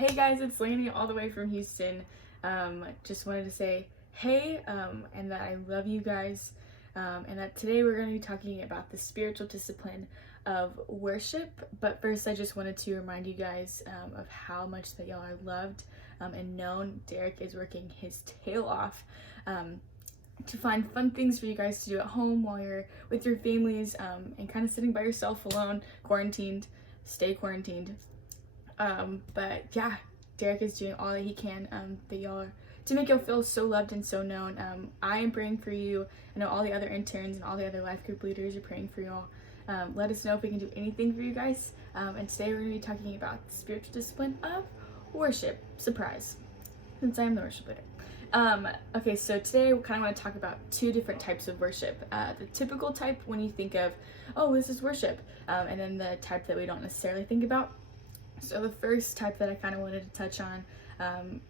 Hey guys, it's Lanie all the way from Houston. Just wanted to say hey, and that I love you guys, and that today we're going to be talking about the spiritual discipline of worship. But first, I just wanted to remind you guys of how much that y'all are loved and known. Derek is working his tail off to find fun things for you guys to do at home while you're with your families, and kind of sitting by yourself alone, quarantined. Stay quarantined. But yeah, Derek is doing all that he can that y'all are, to make y'all feel so loved and so known. I am praying for you. I know all the other interns and all the other life group leaders are praying for y'all. Let us know if we can do anything for you guys. And today we're going to be talking about the spiritual discipline of worship. Surprise, since I am the worship leader. Okay, so today we kind of want to talk about two different types of worship. The typical type when you think of, oh, this is worship, and then the type that we don't necessarily think about. So the first type that I kind of wanted to touch on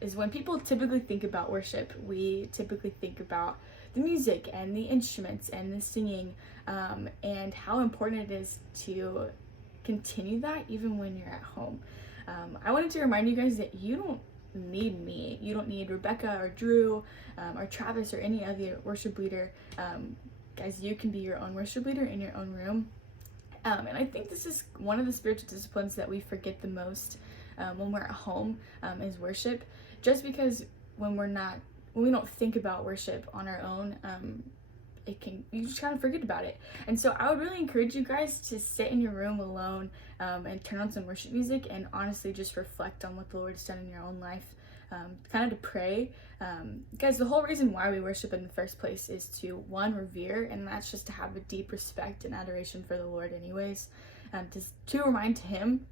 is when people typically think about worship, we typically think about the music and the instruments and the singing, and how important it is to continue that even when you're at home. I wanted to remind you guys that you don't need me. You don't need Rebecca or Drew or Travis or any other worship leader. Guys, you can be your own worship leader in your own room. And I think this is one of the spiritual disciplines that we forget the most when we're at home, is worship. Just because when we don't think about worship on our own, you just kind of forget about it. And so I would really encourage you guys to sit in your room alone and turn on some worship music and honestly just reflect on what the Lord has done in your own life. Kind of to pray. Guys, the whole reason why we worship in the first place is to, one, revere, and that's just to have a deep respect and adoration for the Lord anyways. To remind him,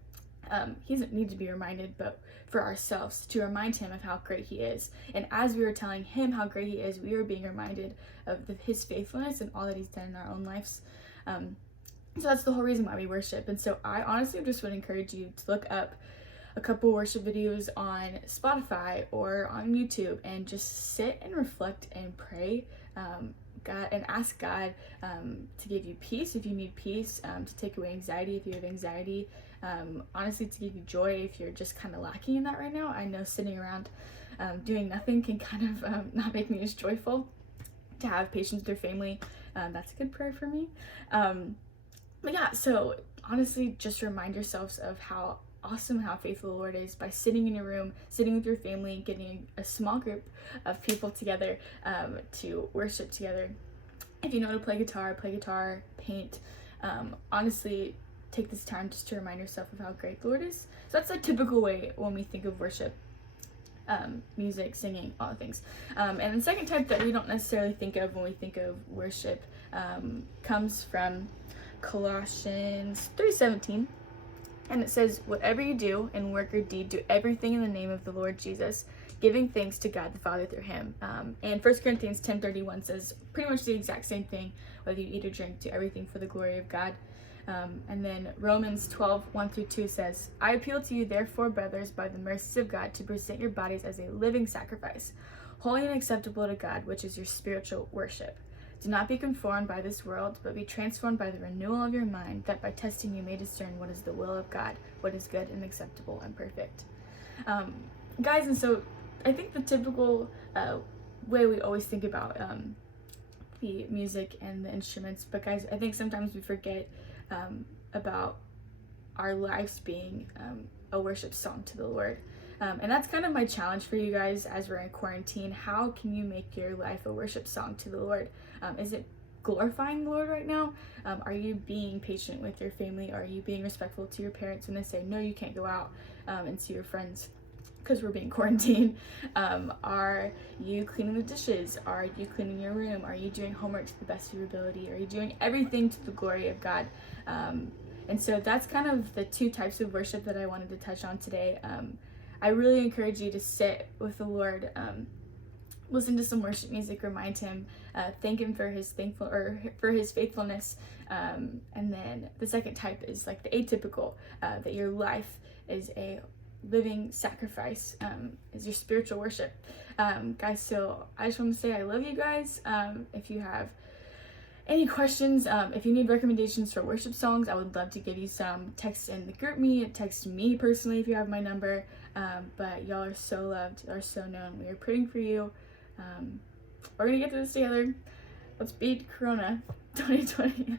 he doesn't need to be reminded, but for ourselves, to remind him of how great he is. And as we are telling him how great he is, we are being reminded of his faithfulness and all that he's done in our own lives. So that's the whole reason why we worship. And so I honestly just would encourage you to look up a couple worship videos on Spotify or on YouTube and just sit and reflect and pray, God, and ask God to give you peace if you need peace, to take away anxiety if you have anxiety, honestly to give you joy if you're just kind of lacking in that right now. I know sitting around doing nothing can kind of not make me as joyful. To have patience with your family, that's a good prayer for me. But yeah, so honestly just remind yourselves of how awesome, how faithful the Lord is by sitting in your room, sitting with your family, getting a small group of people together to worship together. If you know how to play guitar, paint. Honestly, take this time just to remind yourself of how great the Lord is. So that's a typical way when we think of worship. Music, singing, all the things. And the second type that we don't necessarily think of when we think of worship comes from Colossians 3:17. And it says, whatever you do in word or deed, do everything in the name of the Lord Jesus, giving thanks to God the Father through him. And 1 Corinthians 10:31 says pretty much the exact same thing. Whether you eat or drink, do everything for the glory of God. And then Romans 12:1-2 says, I appeal to you, therefore, brothers, by the mercies of God, to present your bodies as a living sacrifice, holy and acceptable to God, which is your spiritual worship. Do not be conformed by this world, but be transformed by the renewal of your mind, that by testing you may discern what is the will of God, what is good and acceptable and perfect. Guys, and so I think the typical way we always think about the music and the instruments, but guys, I think sometimes we forget about our lives being a worship song to the Lord. And that's kind of my challenge for you guys as we're in quarantine. How can you make your life a worship song to the Lord? Is it glorifying the Lord right now? Are you being patient with your family? Are you being respectful to your parents when they say, no, you can't go out and see your friends because we're being quarantined? Are you cleaning the dishes? Are you cleaning your room? Are you doing homework to the best of your ability? Are you doing everything to the glory of God? And so that's kind of the two types of worship that I wanted to touch on today. I really encourage you to sit with the Lord, listen to some worship music, remind him, thank him for his faithfulness. And then the second type is like the atypical, that your life is a living sacrifice, is your spiritual worship. Guys, so I just want to say I love you guys. If you have any questions, if you need recommendations for worship songs, I would love to give you some. Text in the group me, text me personally if you have my number. But y'all are so loved, are so known. We are praying for you. We're gonna get through this together. Let's beat Corona 2020.